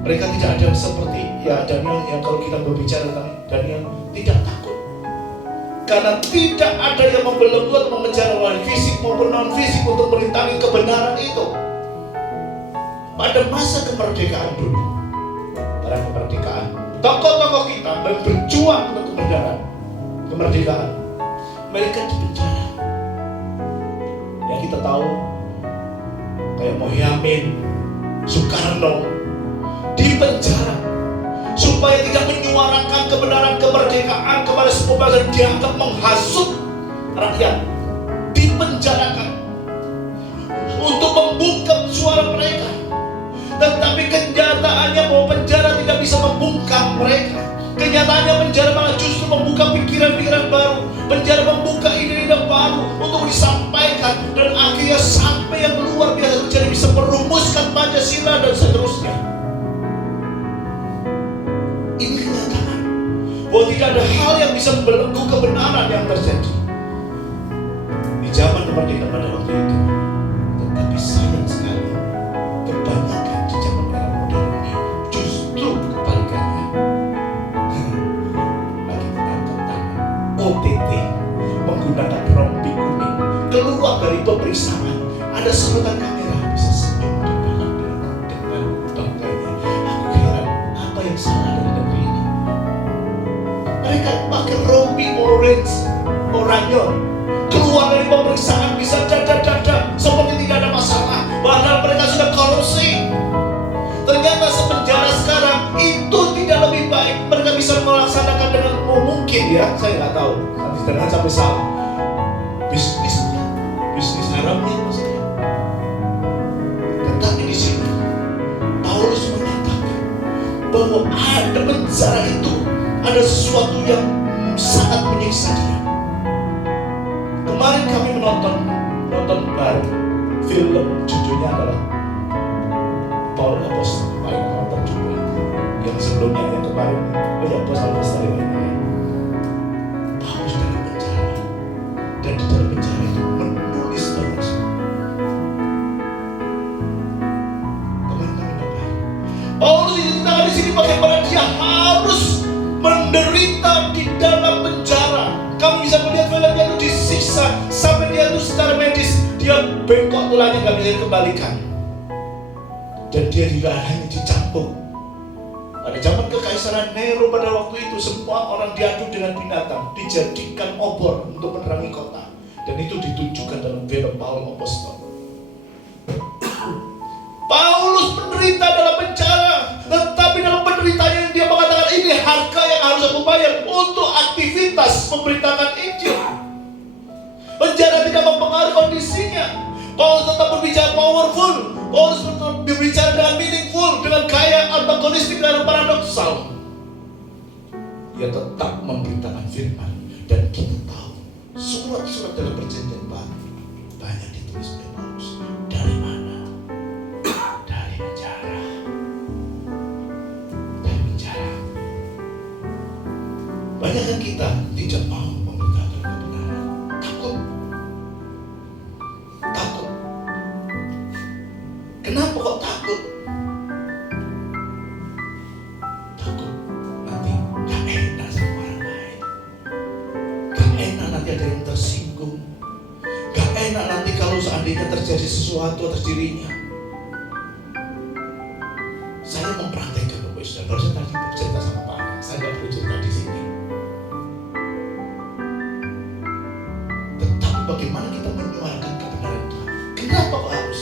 Mereka tidak ada seperti Daniel yang kalau kita berbicara tentang Daniel tidak takut. Karena tidak ada yang membelenggu atau memenjara orang fisik maupun non fisik untuk merintangi kebenaran itu. Pada masa kemerdekaan dulu, pada kemerdekaan, tokoh-tokoh kita berjuang untuk kemerdekaan. Mereka dipenjara. Yang kita tahu kayak Mohyamin, Soekarno dipenjara supaya tidak menyuarakan kebenaran kemerdekaan kepada semua bangsa, dianggap menghasut rakyat, dipenjarakan untuk membungkam suara mereka. Tetapi kenyataannya bahwa penjara tidak bisa membungkam mereka. Kenyataannya penjara malah justru membuka pikiran-pikiran baru, penjara membuka ide-ide baru untuk disampaikan, dan akhirnya sampai yang luar biasa terjadi, bisa merumuskan Pancasila dan seterusnya. Ini kenyataan bahwa tidak ada hal yang bisa membelenggu kebenaran yang terjadi di zaman kemerdekaan pada waktu itu. Tetapi sayang sekali, kebanyakan di zaman era modern ini justru kebalikannya. Lagi tangkap tangan, OTT, menggunakan rompi kuning, keluar dari pemeriksaan, ada sorotan kamera, bisa senyum di belakang dengan bangganya. Aku heran, apa yang salah dari negeri ini? Mereka pakai rompi oranye, keluar dari pemeriksaan bisa dada-dada seperti tidak ada masalah, padahal mereka sudah korupsi. Ternyata sepenjara sekarang itu tidak lebih baik. Mereka bisa melaksanakan dengan mungkin saya nggak tahu, jangan sampai salah bisnis haramnya maksudnya. Tetapi di sini Paulus menyatakan bahwa ada penjara itu ada sesuatu yang sangat menyiksa dia. Kemarin kami menonton baru film, judulnya adalah Paul Apostol. Paling nonton juga yang sebelumnya, yang kemarin Paulus dari mana? Paulus dari penjara, dan di dalam penjara itu menulis banyak semua. Kemarin kami nonton Paulus diceritakan di sini bagaimana dia harus menderita di dalam penjara. Kamu bisa melihat film dia itu disiksa sampai dia itu secara medis dia bengkok tulangnya, nggak bisa dikembalikan, dan dia tidak hanya dicambuk. Pada zaman kekaisaran Nero pada waktu itu, semua orang diaduk dengan binatang, dijadikan obor untuk menerangi kota, dan itu ditunjukkan dalam film Paul Apostol. Paulus menderita dalam penjara, tetapi dalam penderitaannya dia mengatakan ini harga yang harus aku bayar untuk aktivitas memberitakan Injil. Penjara tidak mempengaruhi kondisinya. Paulus tetap berbicara powerful, Paulus tetap berbicara dengan meaningful, dengan gaya antagonistik dan paradoksal. Dia tetap memberitakan firman, dan kita tahu surat-surat dalam perjanjian baru banyak ditulis oleh Paulus. Dari mana? Dari penjara. Dari penjara. Banyak yang kita tidak mau memberitakan kebenaran. Takut. Kenapa kok takut? ketika terjadi sesuatu atas dirinya. Saya mempraktekkan Bapak Saudara. Barusan tadi cerita sama Pak Anak, saya nggak perlu cerita di sini. Tetapi bagaimana kita menyuarakan kebenaran Tuhan? Kenapa kok harus?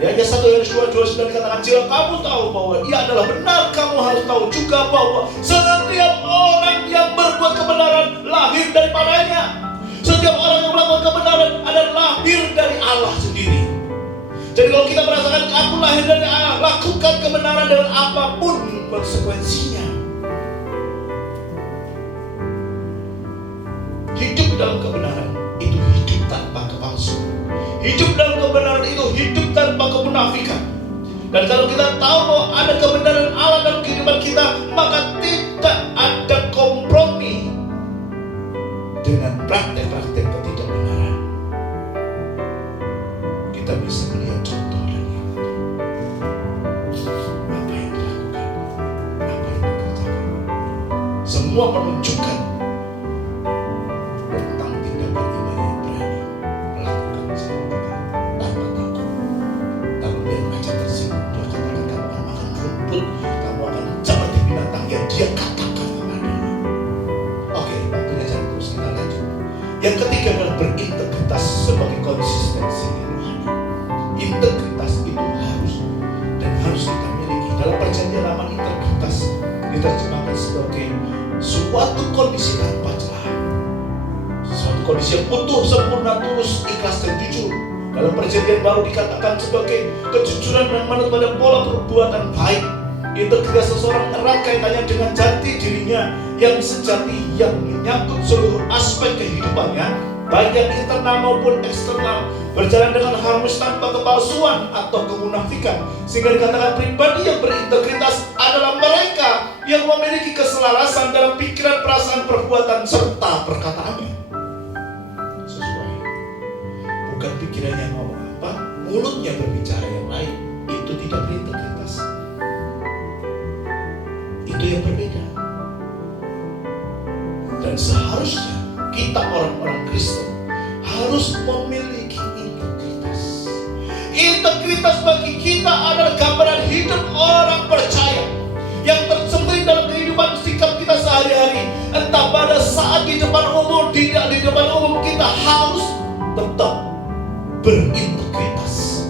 Ya, 1 Yohanes 2:29 dikatakan, jika kamu tahu bahwa ia adalah benar, kamu harus tahu juga bahwa setiap orang yang berbuat kebenaran lahir daripadanya. Setiap orang yang melakukan kebenaran adalah lahir dari Allah sendiri. Jadi kalau kita merasakan aku lahir dari Allah, lakukan kebenaran dengan apapun konsekuensinya. Hidup dalam kebenaran itu hidup tanpa kepalsuan. Hidup dalam kebenaran itu hidup tanpa kemunafikan. Dan kalau kita tahu bahwa ada kebenaran Allah dalam kehidupan kita, maka tidak ada kompromi dengan praktek-praktek ketidakbenaran. Kita bisa melihat contoh dan nyata. Apa yang dilakukan, apa yang dikerjakan, semua menunjukkan tentang tindakan iman yang berani melakukan sesuatu tanpa takut. Tanpa biar raja tersinggung, dia katakan kamu akan makan rumput, kamu akan seperti binatang yang dia katakan kepadanya. Oke, waktunya jangan terus, kita lanjut. Yang ketiga adalah berintegritas sebagai konsistensi yang rohani. Integritas itu harus kita miliki. Dalam perjanjian lama, integritas diterjemahkan sebagai suatu kondisi tanpa celah, suatu kondisi yang utuh, sempurna, tulus, ikhlas dan jujur. Dalam perjanjian baru dikatakan sebagai kejujuran dan manut pada pola perbuatan baik. Integritas seseorang erat kaitannya dengan jati dirinya yang sejati, yang menyangkut seluruh aspek kehidupannya, baik yang internal maupun eksternal, berjalan dengan harmonis tanpa kepalsuan atau kemunafikan. Sehingga dikatakan pribadi yang berintegritas adalah mereka yang memiliki keselarasan dalam pikiran, perasaan, perbuatan, serta perkataannya. Sesuai. Bukan pikirannya mau apa, mulutnya berbicara yang lain. Itu tidak berintegritas. Itu yang berbeda. Dan seharusnya kita orang-orang Kristen harus memiliki integritas. Integritas bagi kita adalah gambaran hidup orang percaya yang tercermin dalam kehidupan sikap kita sehari-hari. Entah pada saat di depan umum, tidak di depan umum, kita harus tetap berintegritas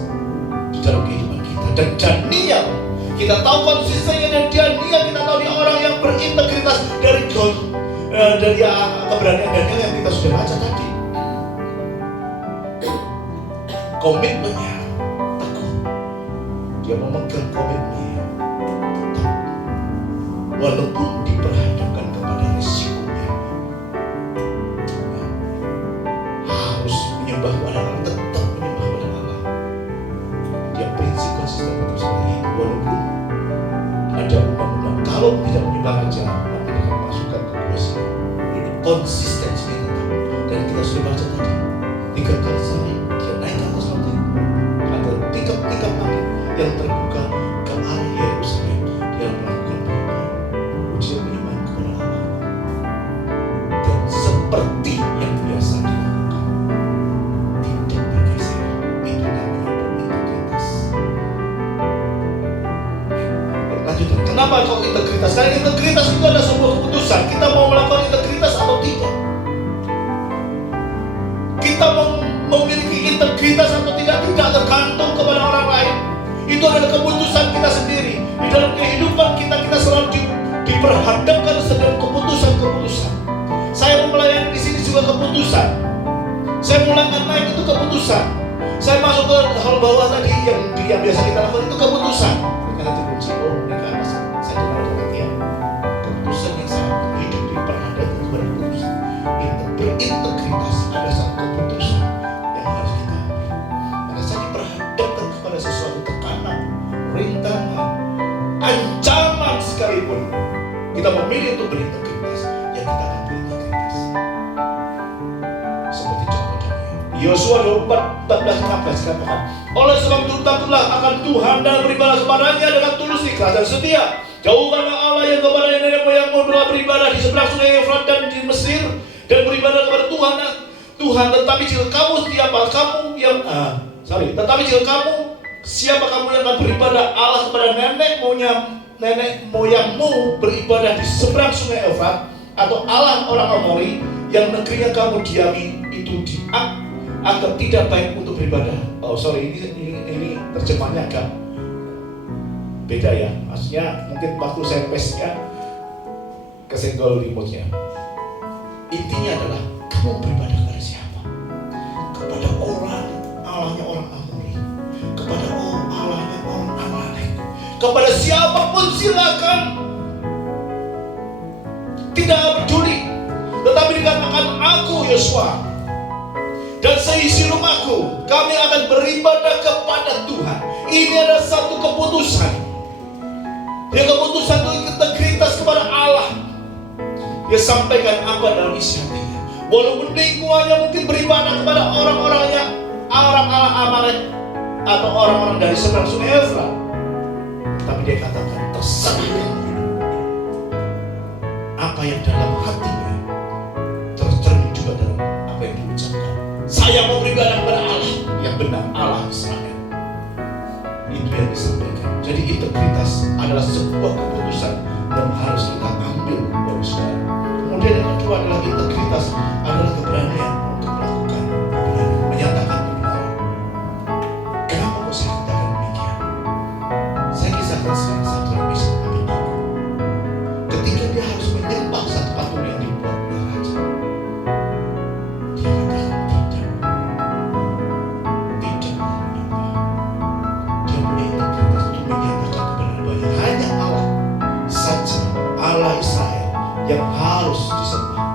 di dalam kehidupan kita. Dan Daniel, kita tahu konsistensinya, dan Daniel kita tahu dia orang yang berintegritas dari keberanian Daniel yang kita sudah baca tadi. Komitmennya teguh, dia memegang komitmennya tetap, walaupun diperhadapkan kepada risikonya. Harus menyembah kepada Allah, tetap menyembah kepada Allah. Dia prinsip konsisten tetap seperti itu, walaupun ada undang-undang kalau tidak menyembah raja nanti akan masukkan ke kuasa. Ini konsistensi tetap. Dan kita sudah baca tadi 3 kali sehari dia naik ke atas mountain, ada tingkap-tingkap langit yang terbuka ke arah Yerusalem. Dia melakukan ujian penyembahan kepada Allah, dan seperti yang biasa dilakukan, tidak bergeser. Itu namanya berintegritas. Lanjutkan. Kenapa kok integritas? Karena integritas itu adalah sebuah keputusan. Kita mau melakukan integritas atau tidak. Kita memiliki integritas atau tidak tergantung kepada orang lain. Itu adalah keputusan kita sendiri. Di dalam kehidupan kita selalu diperhadapkan sedang keputusan-keputusan. Saya mau melayani di sini juga keputusan. Saya mau naik itu keputusan. Saya masuk ke hal bawah tadi yang biasa kita lakukan itu keputusan. Karena itu kunci. Saya dengar ada latihan. Keputusan yang saya hidup diperhadapkan kepada keputusan. Berintegritas ada satu keputusan yang harus kita ambil. Karena saya diperhadapkan kepada sesuatu tekanan, rintangan, ancaman sekalipun, kita memilih untuk berintegritas, ya kita akan berintegritas. Seperti contoh Daniel. Yosua 24:14-15 katakan, oleh sebab itu takutlah akan Tuhan dan beribadah kepadanya dengan tulus, ikhlas dan setia. Jauhkanlah Allah yang kepada nenek moyangmu telah beribadah di seberang sungai Efrat dan di Mesir, dan beribadah kepada Tuhan. Tetapi jika kamu setia, kamu yang Tetapi jika kamu, siapa kamu yang akan beribadah Allah kepada nenek moyangmu beribadah di seberang sungai Efrat, atau Allah orang Amori yang negerinya kamu diami, itu dianggap tidak baik untuk beribadah. Ini terjemahnya agak beda ya. Maksudnya mungkin waktu saya paste-nya kesenggol remote-nya. Intinya adalah kamu beribadah kepada siapa? Kepada Allahnya orang Amori, kepada Allahnya orang Amalek, kepada siapapun silakan, tidak peduli. Tetapi dikatakan aku Yosua dan seisi rumahku, kami akan beribadah kepada Tuhan. Ini adalah satu keputusan. Dia keputusan untuk integritas kepada Allah. Dia sampaikan apa dalam isi hatinya. Walaupun lingkungannya mungkin beribadah kepada orang-orangnya, orang-orang Amalek atau orang-orang dari seberang sungai Efrat, tapi dia katakan terserah apa yang dalam hatinya tercermin juga dalam apa yang diucapkan. Saya mau beribadah kepada Allah yang benar, Allah Israel. Itu yang disampaikan. Jadi integritas adalah sebuah keputusan yang harus kita ambil, Bapak Saudara. Kemudian yang kedua adalah integritas adalah keberanian untuk melakukan kebenaran, menyatakan kebenaran. Kenapa kok saya katakan demikian? Saya kisahkan sekarang satu yang bisa Abednego. Ketika dia harus menyembah satu patung yang dibuat oleh raja, dia katakan tidak menyembah. Dia punya integritas untuk menyatakan kebenaran bahwa hanya Allah saja, Allah Israel, yang harus disembah.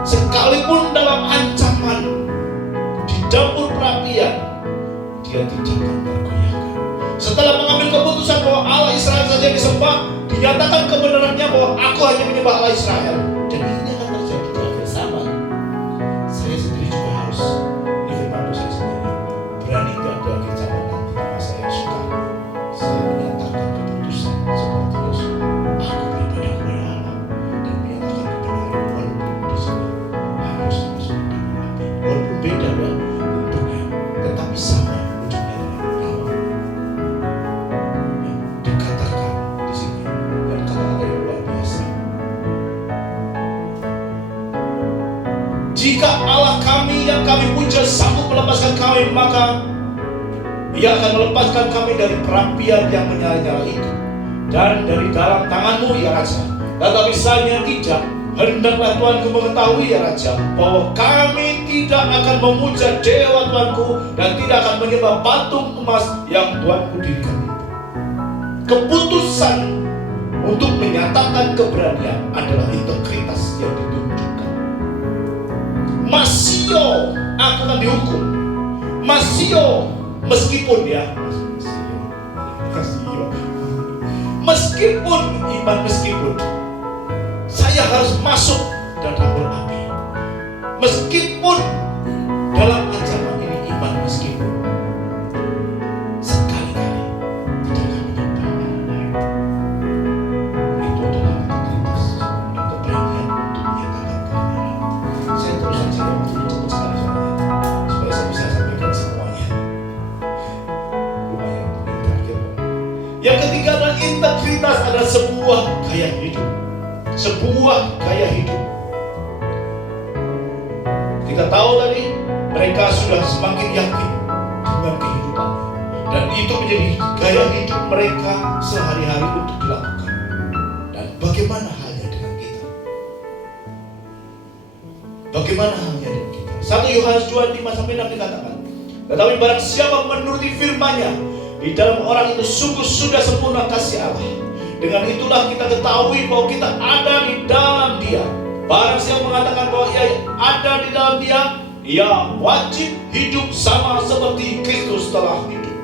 Sekalipun dalam ancaman di dapur perapian, dia tidak akan tergoyahkan. Setelah mengambil keputusan bahwa Allah Israel saja disembah, dinyatakan kebenarannya bahwa aku hanya menyembah Allah Israel. Dan ini akan terjadi di akhir zaman. Saya sendiri juga harus difirman saya sendiri. Berani gak di akhir zaman nanti masa yang suka saya menyatakan keputusan seperti Yosua. Aku beribadah kepada Allah dan menyatakan kebenaran walaupun di sini harus masuk ke dalam api. Walaupun beda ya bentuknya, tetapi sama ujungnya adalah nyawa. Dikatakan di sini dan kata-kata yang luar biasa. Jika Allah kami yang kami puja sanggup melepaskan kami, maka Ia akan melepaskan kami dari perapian yang menyala-nyala itu dan dari dalam tanganmu ya Raja. Tetapi sayangnya tidak, hendaklah Tuanku mengetahui ya Raja, bahwa kami tidak akan memuja dewa Tuanku dan tidak akan menyembah patung emas yang Tuanku dirikan itu. Keputusan untuk menyatakan keberanian adalah integritas yang ditunjukkan. Masio, aku akan dihukum. Masio, meskipun ya, meskipun iman, meskipun saya harus masuk dalam dapur api, meskipun dalam ancaman ini iman, meskipun sekali-kali tidak akan menyembah. Itu adalah integritas dan keberanian untuk menyatakan kebenaran. Saya terus saja waktu cepat sekali supaya saya bisa sampaikan semuanya. Lumayan ini terakhir. Yang ketiga adalah integritas adalah sebuah gaya hidup. Sebuah gaya hidup. Kita tahu tadi mereka sudah semakin yakin dengan kehidupan, dan itu menjadi gaya hidup mereka sehari-hari untuk dilakukan. Dan bagaimana halnya dengan kita? Bagaimana halnya dengan kita? 1 Yohanes 2:5-6 dikatakan, tetapi barang siapa menuruti firman-Nya, di dalam orang itu sungguh sudah sempurna kasih Allah. Dengan itulah kita ketahui bahwa kita ada di dalam Dia. Barang siapa mengatakan bahwa ia ada di dalam Dia, ia wajib hidup sama seperti Kristus telah hidup.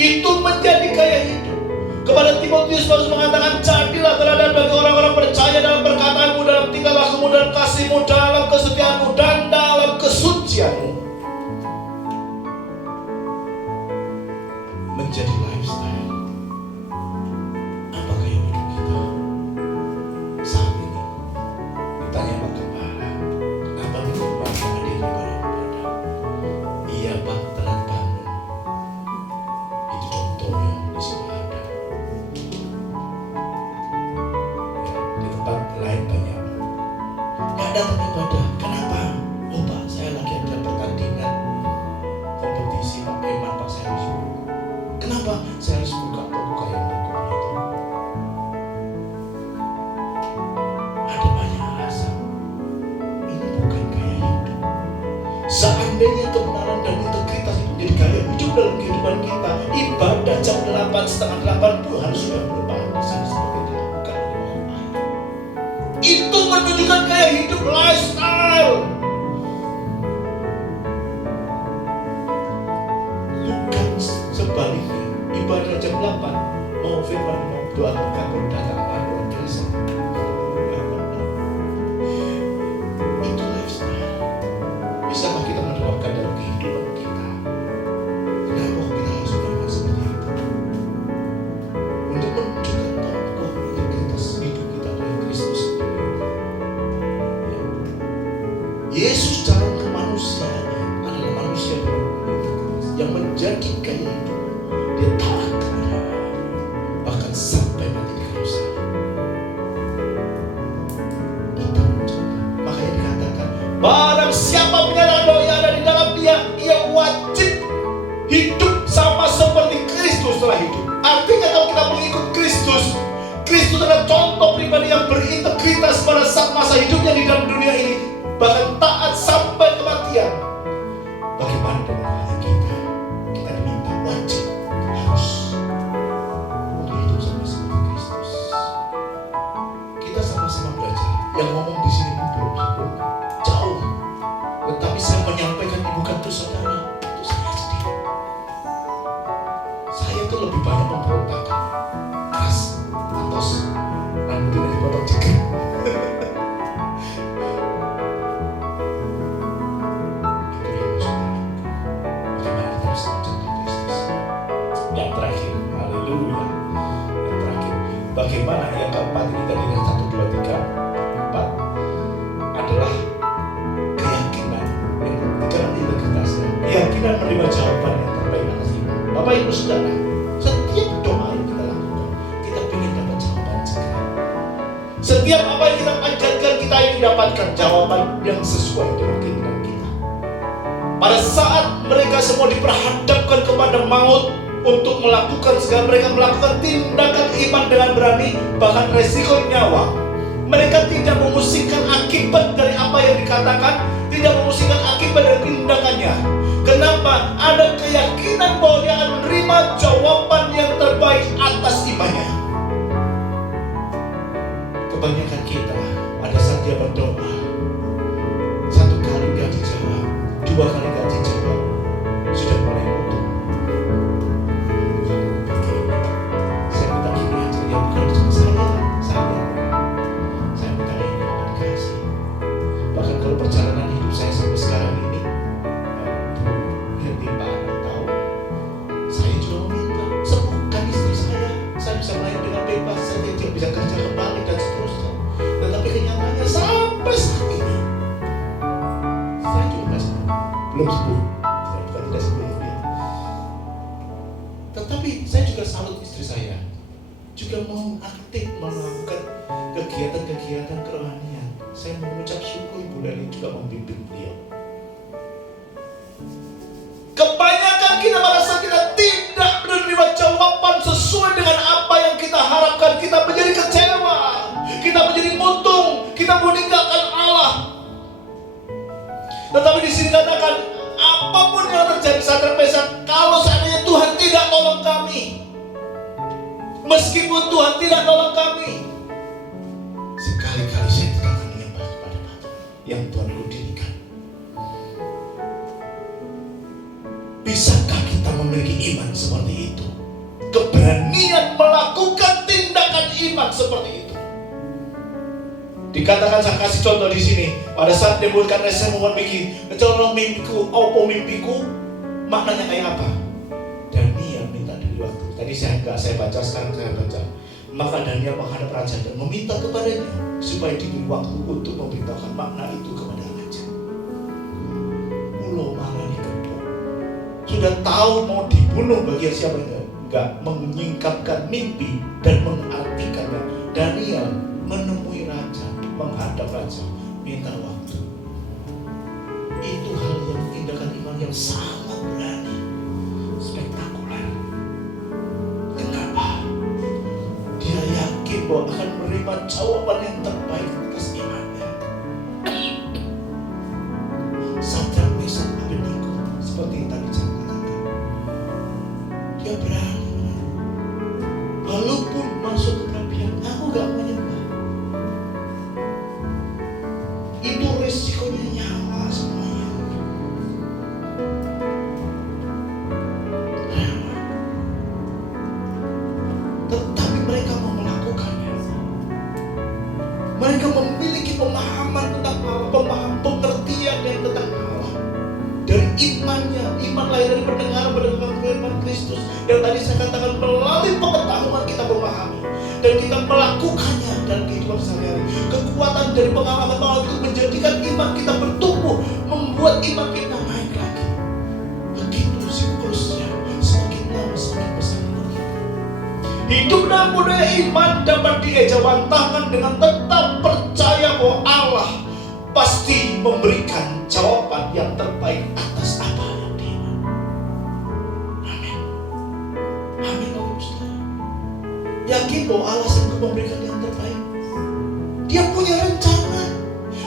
Itu menjadi gaya hidup. Kepada Timotius Paulus mengatakan, jadilah teladan bagi orang-orang percaya dalam perkataanmu, dalam tingkah lakumu, dalam kasihmu, dalam kesetiaanmu, dan dalam kesucianmu. Menjadi lifestyle. Apa gaya hidup kita saat ini? Ditanya Pak Gembala, apa mengubah hadir kepada Iya Pak, tempat lain banyak. Nggak datang ibadah. Kenapa? Oh Pak, saya lagi ada pertandingan kompetisi Pak Eman, Pak, saya harus buka. Kenapa? Saya harus buka toko yang tokonya itu. Ada banyak alasan. Ini bukan gaya hidup. Seandainya kebenaran dan integritas itu menjadi gaya hidup dalam kehidupan kita, ibadah jam 8, setengah 8 pun harus sudah berpaham sebagai dilakukan oleh orang lain. Itu menunjukkan gaya hidup, lifestyle. Bukan sebaliknya, ibadah jam 8 mau firman, mau doa berkabut datang luar biasa. Itu lifestyle. Bisakah kita menerapkan dalam kehidupan kita? Kenapa kita harus melakukan seperti itu? Untuk menunjukkan bahwa integritas hidup kita oleh Kristus sendiri. Ya. Yesus dalam kemanusiaannya adalah manusia yang menjadi gaya hidup. Dia taat kepada Allah, bahkan sampai mati di kayu salib. Kita mencoba. Makanya dikatakan, barang siapa menyatakan bahwa ia ada di dalam Dia, ia wajib hidup sama seperti Kristus telah hidup. Artinya kalau kita mengikut Kristus, Kristus adalah contoh pribadi yang berintegritas pada saat masa hidupnya di dalam dunia ini, bahkan taat sampai kematian. Bagaimana dengan hal kita? Kita diminta wajib, harus untuk hidup sama seperti Kristus. Kita sama-sama belajar. Yang ngomong di sini belum sempurna, jauh. Tetapi saya menyampaikan ini bukan untuk saudara, untuk saya sendiri. Saya itu lebih banyak memberontakkan, keras, atos, rambutnya dipotong juga. Yang terakhir, haleluya. Yang terakhir, bagaimana yang keempat ini tadi dari 1, 2, 3, 4 adalah keyakinan yang dalam integritasnya, keyakinan menerima jawaban yang terbaik atas iman. Bapak Ibu Saudara, setiap doa yang kita lakukan, kita ingin dapat jawaban segera. Setiap apa yang kita panjatkan, kita ingin dapatkan jawaban yang sesuai dengan keinginan kita. Pada saat mereka semua diperhadapkan kepada maut untuk melakukan segala, mereka melakukan tindakan iman dengan berani, bahkan resiko nyawa. Mereka tidak memusingkan akibat dari apa yang dikatakan, tidak memusingkan akibat dari tindakannya. Kenapa? Ada keyakinan bahwa dia akan menerima jawaban yang terbaik atas imannya. Kebanyakan kita pada saat dia berdoa, 1 kali gak dijawab, 2 kali gak dijawab, sudah mulai butuh. Saya minta ini aja, ya bukan cuma saya minta ini akan dikasih. Bahkan kalau perjalanan hidup saya sampai sekarang ini, lebih banyak tahu, saya juga meminta sembuhkan istri saya bisa melayani dengan bebas, saya juga bisa kerja kembali dan seterusnya. Tetapi kenyataannya sampai saat ini, saya juga belum sembuh. Bukan tidak sembuh ya. Tetapi saya juga salut istri saya, juga mau aktif melakukan kegiatan-kegiatan kerohanian. Saya mengucap syukur Ibu Leli juga membimbing beliau. Kebanyakan kita pada saat kita tidak menerima jawaban sesuai dengan apa yang kita harapkan, kita menjadi kecewa, kita menjadi mutung, kita meninggalkan Allah. Tetapi di sini katakan, apapun yang terjadi saat terpesat, kalau seandainya Tuhan tidak tolong kami, meskipun Tuhan tidak tolong kami, sekali-kali saya tidak akan menyembah kepada batu yang Tuhan dirikan. Bisakah kita memiliki iman seperti itu? Keberanian melakukan tindakan iman seperti itu. Dikatakan, saya kasih contoh di sini. Pada saat Nebukadnezar saya memiliki colong mimpiku, opo mimpiku, maknanya kayak apa? Daniel minta diberi waktu. Tadi saya baca, sekarang saya baca. Maka Daniel menghadap raja dan meminta kepadanya supaya diberi waktu untuk memberitahukan makna itu kepada raja. Ulo malah dikepung. Sudah tahu mau dibunuh bagian siapa yang enggak menyingkapkan mimpi dan mengartikannya. Daniel menemui raja menghadap raja, minta waktu. Itu hal yang tindakan iman yang sangat berani, spektakuler. Kenapa? Dia yakin bahwa akan menerima jawaban yang terbaik atas imannya. Sadrak, Mesak, Abednego, seperti tadi saya katakan, dia berani. Walaupun masuk ke perapian, aku gak menyembah. Itu resikonya nyawa semuanya. Tetapi mereka mau melakukannya. Mereka memiliki pemahaman tentang Allah, pengertian yang tentang Allah. Dari imannya, iman lahir dari pendengaran firman Kristus. Yang tadi saya katakan, melalui pengetahuan kita memahami dan kita melakukannya dalam kehidupan sehari-hari. Kekuatan dari pengalaman Allah itu menjadikan iman kita bertumbuh, membuat iman kita naik lagi. Begitu siklusnya, semakin lama semakin besar. Hidup dalam budaya iman dapat diejawantahkan dengan tetap percaya bahwa Allah pasti memberikan jawaban yang terbaik atas apa yang diiman. Amin. Amin, Bapak Saudara. Yakin bahwa Allah sanggup memberikan yang terbaik. Dia punya rencana.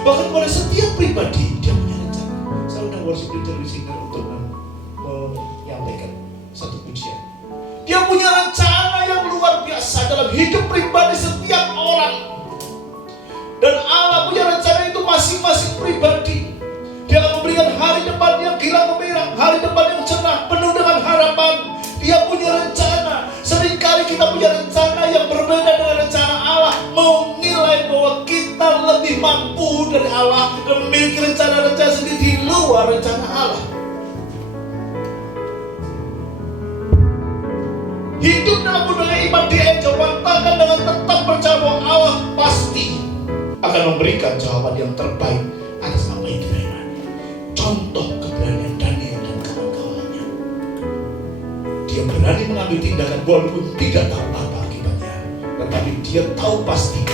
Bahkan pada setiap pribadi dia punya rencana. Saya undang worship leader di sini untuk menyampaikan satu pujian. Dia punya rencana yang luar biasa dalam hidup pribadi setiap orang. Dan Allah punya rencana itu masing-masing pribadi. Dia akan memberikan hari depan yang gilang gembira, hari depan yang cerah, penuh dengan harapan. Dia punya rencana. Seringkali kita punya rencana yang berbeda dengan rencana Allah, menilai bahwa kita lebih mampu dari Allah dan memiliki rencana-rencana sendiri di luar rencana Allah. Hidup dalam budaya iman diejawantahkan dengan tetap percaya bahwa Allah pasti akan memberikan jawaban yang terbaik atas apa yang kita imani. Contoh keberanian Daniel dan kawan-kawannya. Dia berani mengambil tindakan walaupun tidak tahu apa akibatnya, tetapi dia tahu pasti